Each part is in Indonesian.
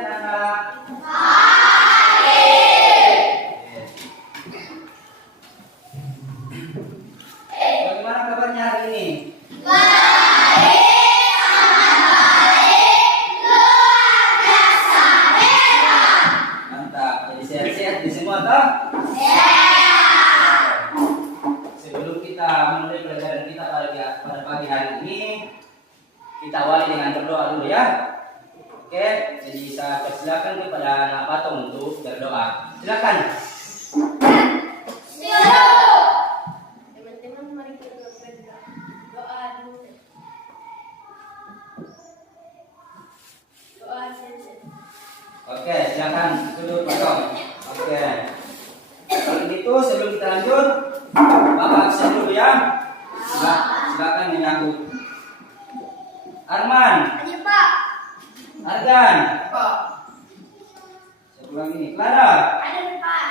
latihan anak? Bagaimana kabarnya hari ini? Mantap. Jadi sehat-sehat di semua toh? Sebelum kita memulai pelajaran kita pada pagi hari ini, kita awali dengan berdoa dulu ya. Oke, jadi saya persilakan kepada anak Patong untuk berdoa. Silakan. Teman-teman, mari kita berdoa dulu. Doa saja. Oke, silakan duduk Patong. Oke. Kalau gitu sebelum kita lanjut, Bapak absen dulu ya. Silakan menyambut. Arman, Hadir, Pak. Argan, Pak. satu lagi nih, Clara, Hadir, Pak.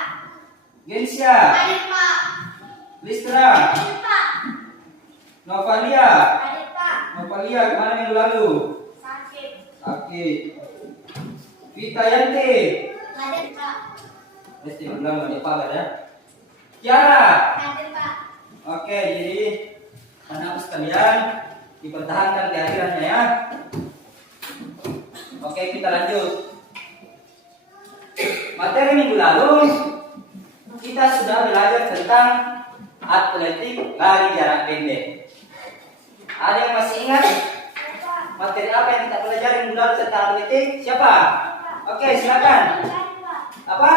Gensya, Hadir, Pak. Listra, Hadir, Pak. Novalia. Hadir, Pak. Novalia kemana minggu lalu? Sakit. Sakit. Vita Yanti, Hadir, Pak. mesti bilang ada apa ya? Kiara. Hadir, Pak. Oke, jadi anak sekalian dipertahankan kehadirannya ya. Oke, kita lanjut. Materi minggu lalu kita sudah belajar tentang atletik lari jarak pendek. Ada yang masih ingat materi apa yang kita pelajari minggu lalu tentang atletik? Siapa? Oke, silakan. Apa?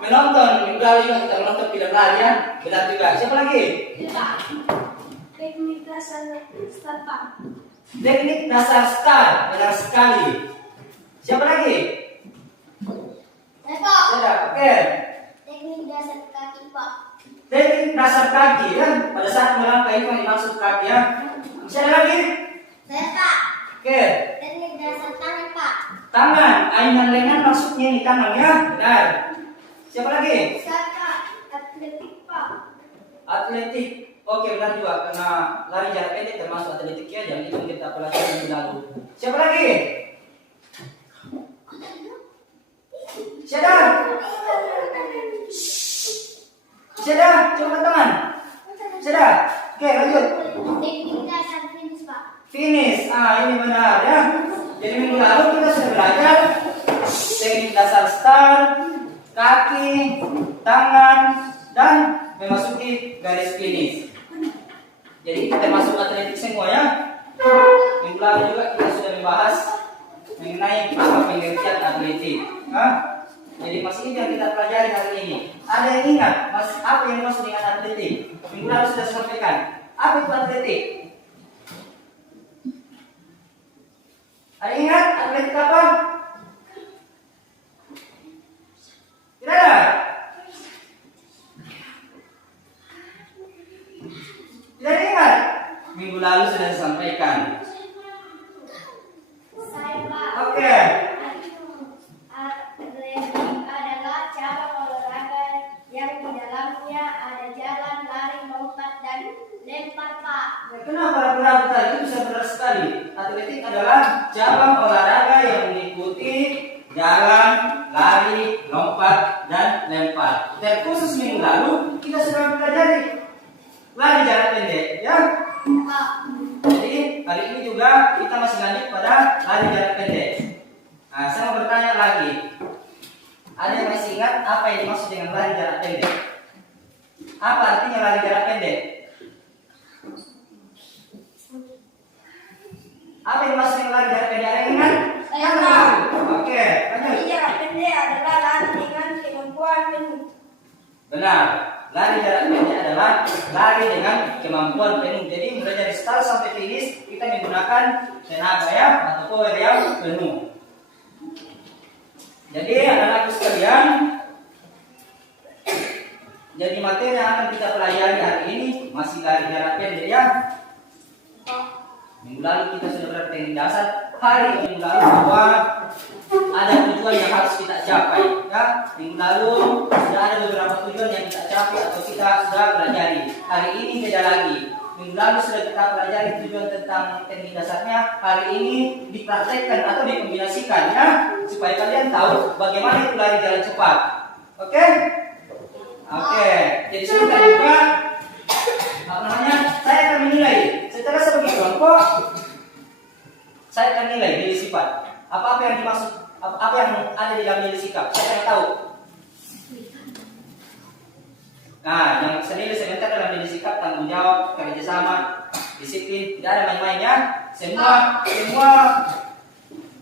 Menonton. Minggu lalu juga kita menonton film lari ya. Benar juga. Siapa lagi? Teknik dasar start. Teknik dasar start. Benar sekali. Siapa lagi? Pak. Sudah. Oke. Teknik dasar kaki, Pak. Teknik dasar kaki ya. Pada saat melangkah itu yang dimaksud kaki ya. Masih ada lagi? Saya, Pak. Oke. Teknik dasar tangan, Pak. Tangan. Ayunan lengan maksudnya ini tangan ya. Benar. Siapa lagi? Saya, Pak. Atletik, Pak. Atletik. Oke, benar juga karena lari jarak pendek termasuk atletik ya. Jangan itu kita pelajari minggu lalu. Siapa lagi? Siapa? Siapa? Coba tangan. Siapa? Oke, lanjut. Teknik dasar finish, Pak. Finish. Ini benar ya. Jadi minggu lalu kita sudah belajar teknik dasar start, kaki, tangan, dan memasuki garis finish. Jadi kita masuk atletik semua ya. Minggu lalu juga kita sudah membahas mengenai apa pengertian atletik. Jadi masih ini yang kita pelajari hari ini. Ada yang ingat apa yang dimaksud dengan atletik? Minggu lalu sudah sampaikan. Apa itu atletik? Ada ingat atletik apa? Tidak ada? Tidak ada ingat? Minggu lalu sudah disampaikan. Saya, Pak. Oke. Atletik adalah cabang olahraga yang di dalamnya ada jalan, lari, lompat, dan lempar, Pak. Kenapa ragu-ragu tadi itu bisa benar sekali? Atletik adalah cabang olahraga yang meliputi jalan, lari, lompat, dan lempar. Dan khusus minggu lalu kita sudah mempelajari lari jarak pendek, ya. Pak. Jadi hari ini juga kita masih lanjut pada lari jarak pendek. Nah, saya mau bertanya lagi. Ada yang masih ingat apa yang dimaksud dengan lari jarak pendek? Apa artinya lari jarak pendek? Apa yang dimaksud dengan lari jarak pendek? Ada yang ingat? Saya tahu. Oke, lanjut. Lari jarak pendek adalah lari dengan kemampuan penuh. Benar. Lari jarak pendek adalah lari dengan kemampuan penuh. Jadi mulai dari start sampai finish kita menggunakan tenaga ya atau power yang penuh. Jadi anak-anakku sekalian, jadi materi yang akan kita pelajari hari ini masih lari jarak pendek ya. Minggu lalu kita sudah berteknik dasar. Hari minggu lalu bahwa ada tujuan yang harus kita capai ya. Minggu lalu sudah ada beberapa tujuan yang kita capai atau kita sudah pelajari. Hari ini beda lagi. minggu lalu sudah kita pelajari tujuan tentang teknik dasarnya. Hari ini dipraktekkan atau dikombinasikan ya, supaya kalian tahu bagaimana itu lari jalan cepat. Oke? Oke. Jadi sebentar juga saya akan menilai setelah sebagai kelompok. Saya akan nilai nilai sifat. Apa yang dimaksud, apa yang ada di dalam nilai sikap. Saya akan tahu. Nah, yang senilai sebentar dalam nilai sikap, tanggung jawab, kerjasama, disiplin, tidak ada main-mainnya. Semua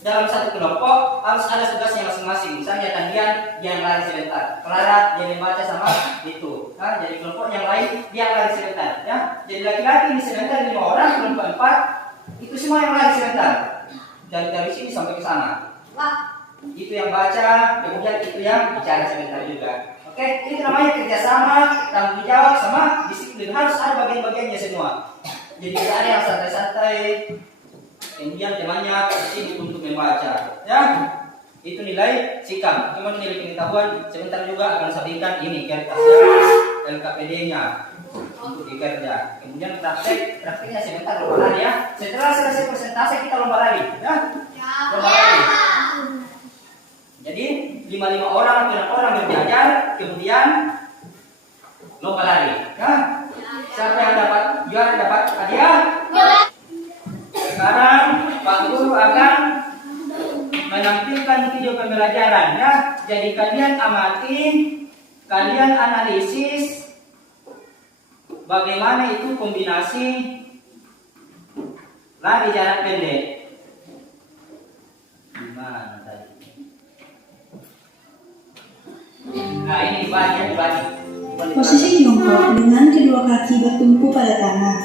dalam satu kelompok harus ada tugasnya masing-masing. Misalnya Tandian yang lari sebentar, Clara dia membaca sama itu. Nah, jadi kelompok yang lain dia lari sebentar. Ya, jadi laki-laki ini sebentar 5 orang, kelompok 4 itu semua yang lari sebentar. Dari sini sampai ke sana. Itu yang baca, kemudian itu yang bicara sebentar juga. Oke, itu namanya kerjasama, tanggung jawab sama disiplin. Harus ada bagian-bagiannya semua. Jadi tidak ada yang santai-santai. Kemudian temannya sibuk untuk membaca. Ya, itu nilai sikap. Cuma nilai pengetahuan sebentar juga akan sampaikan ini kertasnya, LKPD-nya untuk dikerja. Kemudian prakteknya sebentar lomba lari ya. Setelah selesai presentasi kita lomba lari. Ya, lomba lari. Jadi 5 orang, 6 orang belajar, kemudian lomba lari. Ya. Siapa yang dapat juara dapat hadiah? Sekarang Pak Guru akan menampilkan video pembelajaran ya. Jadi kalian amati, kalian analisis bagaimana itu kombinasi lari jarak pendek. Gimana tadi? Nah, ini dibagi. Posisi jongkok dengan kedua kaki bertumpu pada tanah.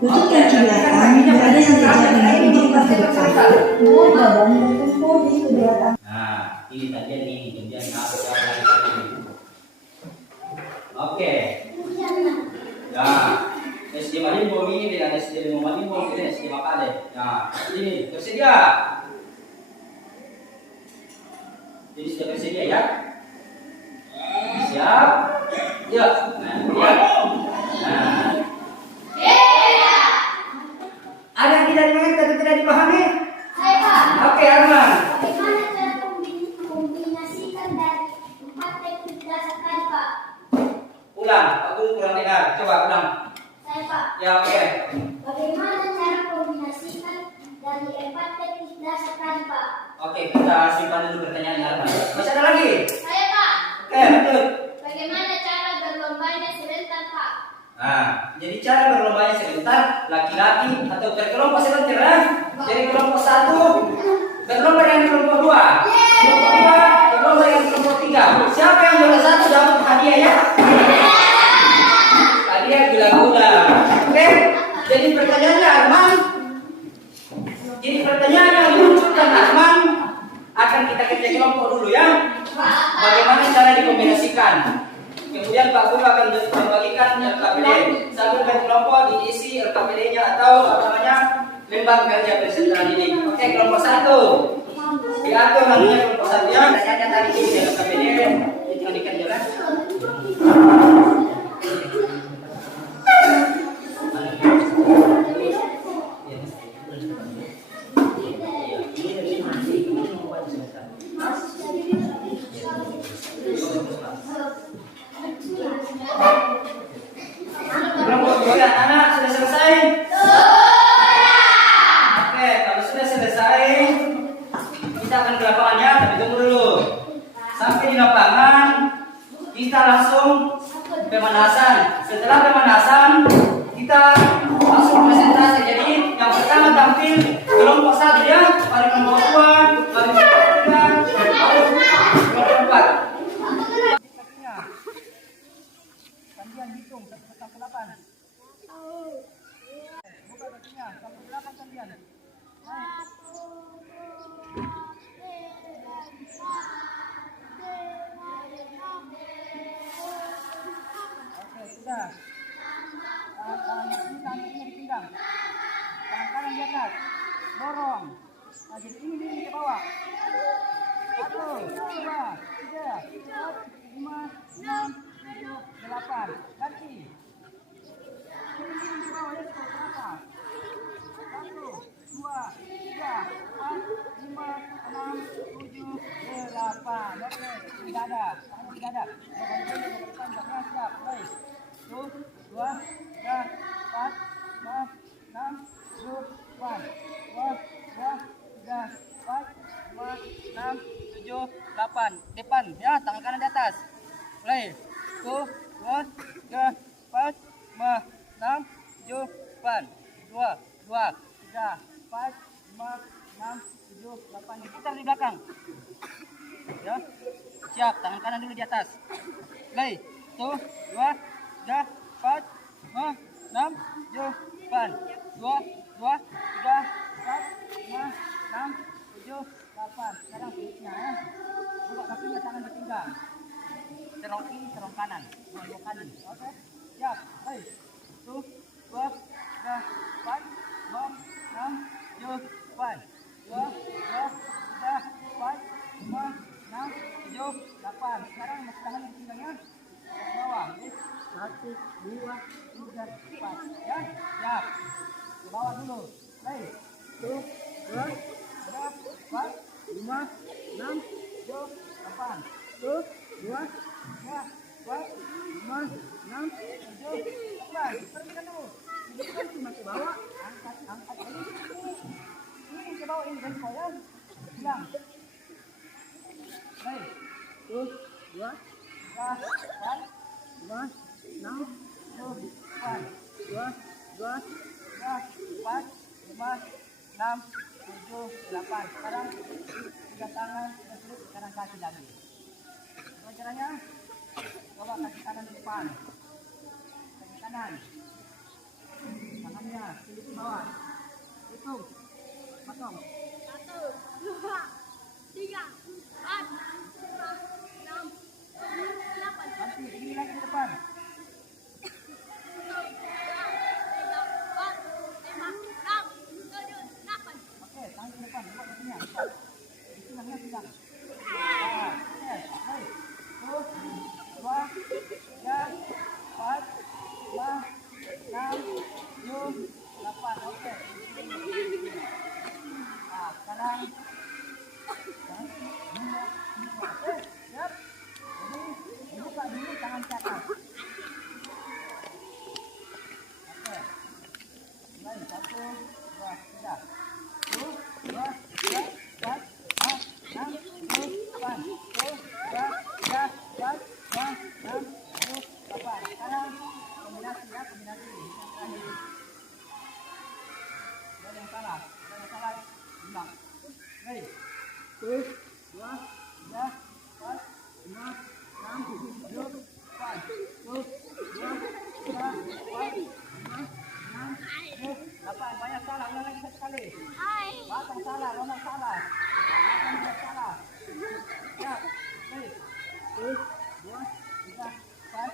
Lutut kaki belakang berada sejajar dengan ujung kaki depan. Dua badan bertumpu di kedua tangan. Nah, ini tadi ini kemudian Oke. Ya, SD Malimbo ini dengan SD Malimbo ini SD Makale. Nah, ini bersedia. Jadi sudah bersedia ya? Siap? Ya. Nah, ada yang tidak dimengerti atau tidak dipahami? Saya Pak. Oke, Arman. Bagaimana cara kombinasikan dari 4 teknik dasar tadi Pak? Ulang, Pak Guru kurang dengar. Coba ulang. Saya Pak. Ya, oke. Bagaimana cara kombinasikan dari 4 teknik dasar tadi Pak? Oke, kita simpan dulu pertanyaan Arman. Masih ada lagi? Saya Pak. Oke, lanjut. Bagaimana cara berlombanya sebentar Pak? Nah, jadi cara berlombanya sebentar, laki-laki atau berkelompok sebentar ya. Jadi kelompok 1 berlomba dengan kelompok 2. Kelompok 2 berlomba dengan kelompok 3. Siapa yang juara 1 dapat hadiah ya? Hadiah gula-gula. Oke? Jadi pertanyaannya Arman. Jadi pertanyaan yang dimunculkan Arman akan kita kerja kelompok dulu ya. Bagaimana cara dikombinasikan? Kemudian Pak Guru akan membagikan LKPD. Satu kelompok diisi LKPD-nya atau lembar kerja presentasi ini. Oke, kelompok 1 diatur namanya kelompok 1 ya. Tanya tadi di LKPD itu yang dikerjakan. Kelompok 2 anak sudah selesai? Oke, kalau sudah selesai kita akan ke lapangannya, tapi tunggu dulu. Sampai di lapangan kita langsung pemanasan. Setelah pemanasan kita langsung presentasi. Jadi yang pertama tampil kelompok 1 ya, baru kelompok 2, baru kelompok 3, baru kelompok 4. Kalian hitung 1 sampai 8. Buka kakinya sampai 8 kalian. Oke, sudah. Tangan ini di pinggang. Tangan kanan di atas. Dorong. Nah, jadi ini ke bawah. 1, 2, 3, 4, 5, 6, 7, 8. Kaki. bawah ini ke atas. 1, 2, 3, 4, 5, 6, 7, 8. Oke, di dada. Tangan di dada. Siap. Baik. 1, 2, 3, 4, 5, 6, 7, 8. 2, 2, 3, 4, 5, 6, 7, 8. Depan ya, tangan kanan di atas. Mulai. 1, 2, 3, 4, 5, 6, 7, 8. 2, 2, 3, 4, 5, 6, 7, 8. Diputar di belakang. Ya. Siap, tangan kanan dulu di atas. Mulai. 1, 2, 3, 4, 5, 6, 7, 8. 2, 2, 3, 4, 5, 6, 7, 8. Sekarang seterusnya ya. Buka kakinya, tangan di pinggang. Serong kiri, serong kanan. Dua kali. Oke. Siap. Baik. 1, 2, 3, 4, 5, 6, 7, 8. 2, 2, 3, 4, 5, 6, 7, 8. Sekarang masih tangan di pinggangnya. Ke bawah. 1, 2, 3, 4. Ya. Siap. Ke bawah dulu. Baik. 1, 2, 3, 4, 5, 6, 7, 8. 1, 2, 3, 4, 5, 6, 7, 8. Perhatikan dulu. Ini cuma ke bawah. Angkat ini. Ini ke bawah, ini dari saya. Bilang. Baik. 1, 2, 3, 4, 5, 6, 7, 8. 2, 2, 3, 4, 5, 6, 7, 8. Sekarang tiga tangan, sekarang kaki lagi. Coba caranya. Coba kaki kanan di depan. Kaki kanan. Tangannya pilih ke bawah. Hitung. Potong. 1, 2, 3, 4, 5, 6, 7, 8. Nanti ini lagi di depan. 1, 2, 3, 4, 5, 6, 7, 8. Oke, tangan ke depan. Buat kakinya. Istilahnya tidak. Nah, yes. Baik. 1, 2, 3, 4, 5, 6, 7, 8. Oke. Nah, sekarang. Oke, siap. Jadi, dibuka dulu tangan ke atas. Oke. Mulai. 1, 2, 3. 1, 2, 3, 4, 5, 6, 7, 8. 1, 2, 3, 4, 5, 6, 7, 8. Sekarang kombinasi ya, kombinasi. Yang terakhir. Ada yang salah. Bilang. Baik. 1, 2, 3, 4, 5, 6, 7, 8. 1, 2, 3, 4, 5, 6, 7, 8. Banyak salah, ulang lagi satu kali. Batang salah, lomang salah. Batang tidak salah. Ya, baik. 1, 2, 3, 4,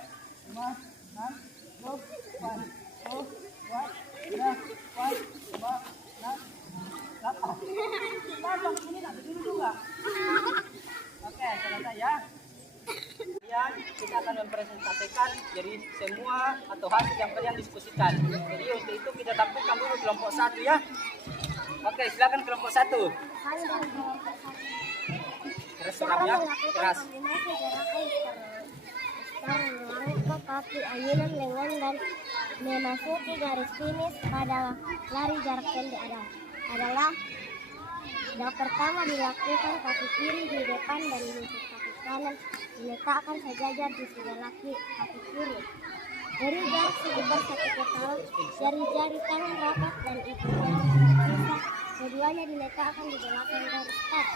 5, 6, 7, 8. 1, 2, 3, 4, 5, 6, 8. Batang ini tak begini juga. Oke, selesai ya. Kemudian kita akan mempresentasikan jadi semua atau hasil yang kalian diskusikan. Jadi untuk itu kita tampilkan dulu kelompok 1 ya. Oke, silakan kelompok 1. Keras suaranya, keras. Kombinasi jarak sekarang melangkah kaki ayunan lengan dan memasuki garis finish pada lari jarak pendek adalah yang pertama dilakukan kaki kiri di depan dan lutut kaki kanan diletakkan sejajar di sebelah kaki kiri. Beri jarak sebesar 1 kepala, jari-jari tangan rapat dan ibu jari keduanya diletakkan di belakang garis start.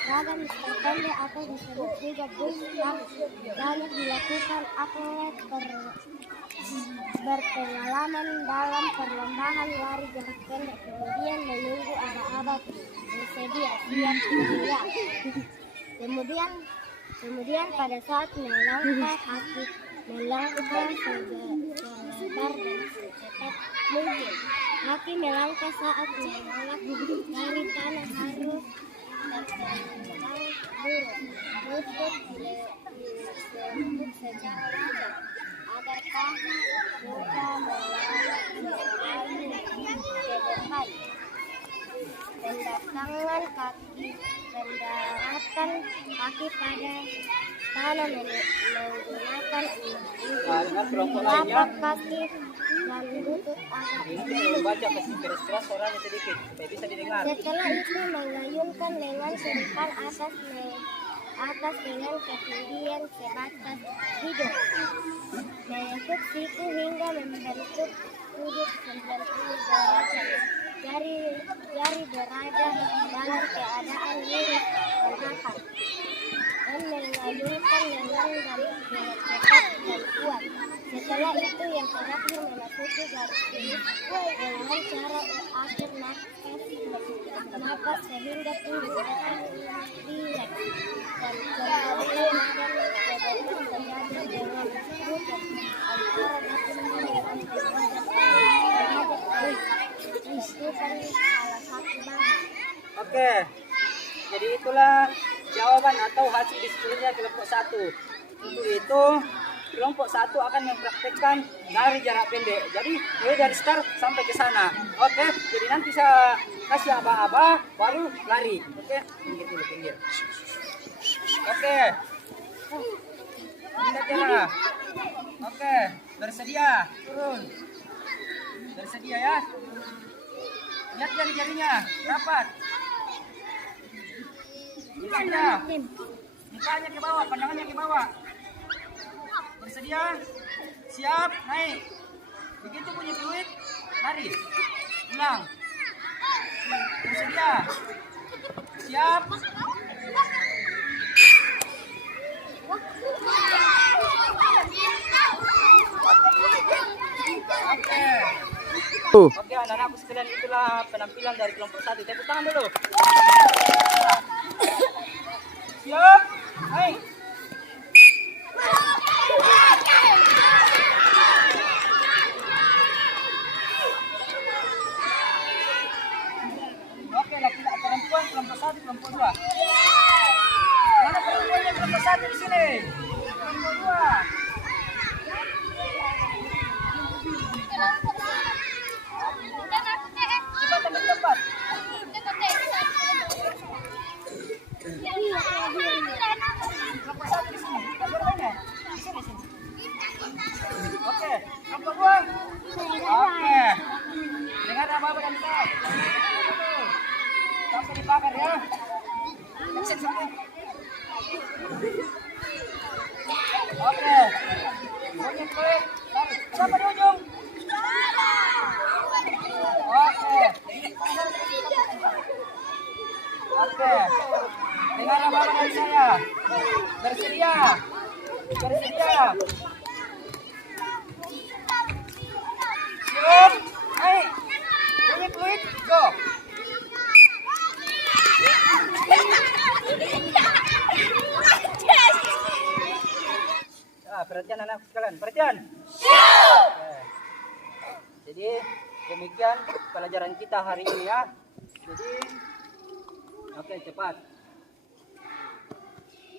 Ragam start pendek atau disebut juga bootstrap banyak dilakukan atlet berpengalaman dalam perlombaan lari jarak pendek kemudian menunggu aba-aba bersedia siap bergerak. Kemudian pada saat melangkah kaki melangkah selebar dan secepat mungkin. Kaki melangkah saat menolak dari tanah harus tertembang lurus, lutut dilekuk secara wajar agar kaki muka melangkah depan. Pendat tangan kaki, pendaratan kaki pada tanah menggunakan Dengan kelompok lainnya. telapak kaki dan lutut agak Ini kita baca kasih keras-keras suaranya sedikit supaya bisa didengar. Setelah itu mengayunkan lengan serikan atas dengan ketinggian sebatas hidung. Menekuk siku hingga membentuk sudut 90 derajat. Jari berada dalam keadaan lurus mengangkat. Dan mengayunkan lengan dengan cepat dan kuat. Setelah itu yang terakhir memasuki garis finish dengan cara akhir nafas sehingga tubuh akan rileks dan kembali badan terjadi dengan lutut antara datum dengan itu kan salah satu bahan. Oke, jadi itulah jawaban atau hasil diskusinya kelompok 1. Untuk itu kelompok 1 akan mempraktekkan lari jarak pendek. Jadi mulai dari start sampai ke sana. Oke, jadi nanti saya kasih aba-aba baru lari. Oke, pinggir dulu, pinggir. Oke. Pindah jalan. Oke, bersedia. Turun. Bersedia ya. Lihat jari-jarinya, rapat. Bersedia. Mukanya ke bawah, pandangannya ke bawah. Bersedia? Siap, naik. Begitu bunyi fluid, lari. Ulang. Bersedia? Siap? Oke, anak-anakku sekalian, itulah penampilan dari kelompok 1. Tepuk tangan dulu. Siap? Naik. Oke, laki-laki perempuan kelompok 1, kelompok 2. Mana perempuannya kelompok 1 di sini? Kelompok 2. Cepat ambil tempat. Kelompok 1 di sini. Kita bermainnya. Di sini, sini. Oke, kelompok 2. Oke. Dengar apa-apa dan tahu. Sampai di pagar ya. Exit sampai. Oke. Bunyi klik. Lari. Siapa di ujung? Oke. Oke. Dengar apa-apa dari saya. Bersedia. Bersedia. Siap. Hai. Bunyi fluid. Go. Perhatian anak sekalian, perhatian. Oke. Jadi demikian pelajaran kita hari ini ya. Jadi oke, cepat.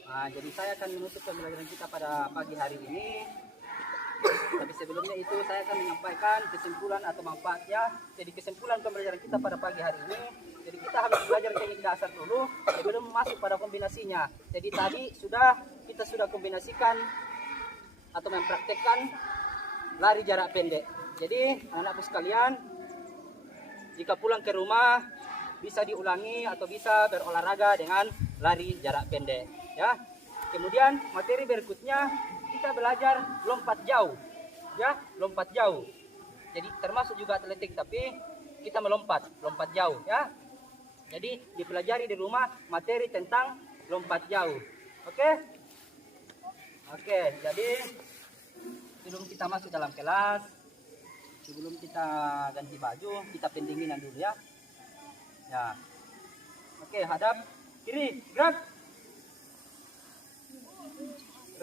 Nah, jadi saya akan menutup pembelajaran kita pada pagi hari ini. Tapi sebelumnya itu saya akan menyampaikan kesimpulan atau manfaatnya. Jadi kesimpulan pembelajaran kita pada pagi hari ini. Jadi kita harus belajar teknik dasar dulu sebelum masuk pada kombinasinya. Jadi tadi kita sudah kombinasikan atau mempraktekkan lari jarak pendek. Jadi anak-anakku sekalian, jika pulang ke rumah bisa diulangi atau bisa berolahraga dengan lari jarak pendek ya. Kemudian materi berikutnya kita belajar lompat jauh ya, lompat jauh. Jadi termasuk juga atletik tapi kita lompat jauh ya. Jadi dipelajari di rumah materi tentang lompat jauh. Oke? Oke, jadi sebelum kita masuk dalam kelas, sebelum kita ganti baju, kita pendinginan dulu ya. Ya. Oke, hadap kiri, gerak.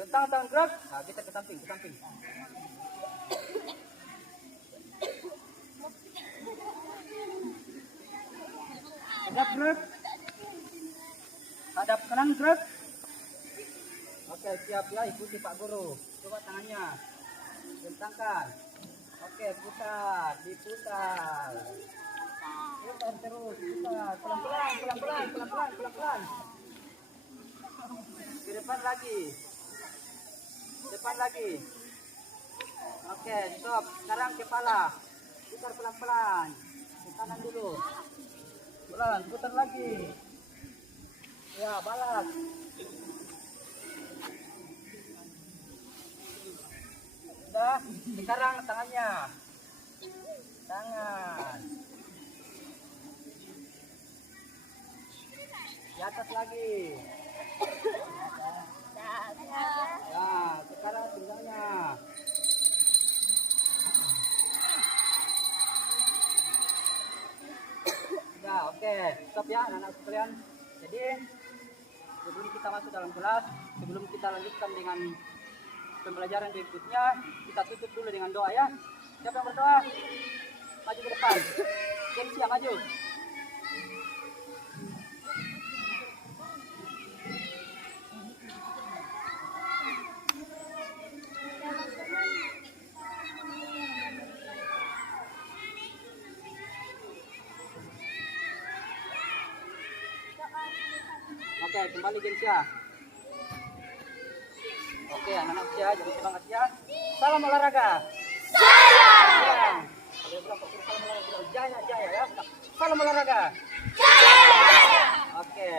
Rentang tangan gerak. Nah, kita ke samping, ke samping. Hadap gerak. Hadap kanan gerak. Oke, siap ya, ikuti Pak Guru. Coba tangannya. Bentangkan. Oke, putar, diputar. Putar terus, putar. Pelan-pelan, pelan-pelan, pelan-pelan, pelan-pelan. Ke depan lagi. Depan lagi. Oke, stop. Sekarang kepala. Putar pelan-pelan. Ke kanan dulu. Pelan, putar lagi. Ya, balas. Udah, sekarang tangannya. Tangan. Di atas lagi. Ya, sekarang pinggangnya. Sudah, oke. Stop ya, anak-anak sekalian. Jadi, sebelum kita masuk dalam kelas, sebelum kita lanjutkan dengan pembelajaran berikutnya, kita tutup dulu dengan doa ya. Siapa yang berdoa? Maju ke depan. Gengsi ya, maju. Oke, kembali Gensia. Oke, anak-anak ya, jadi semangat ya. Salam olahraga. Salam. Jaya, jaya ya. Salam olahraga. Jaya, jaya. Oke.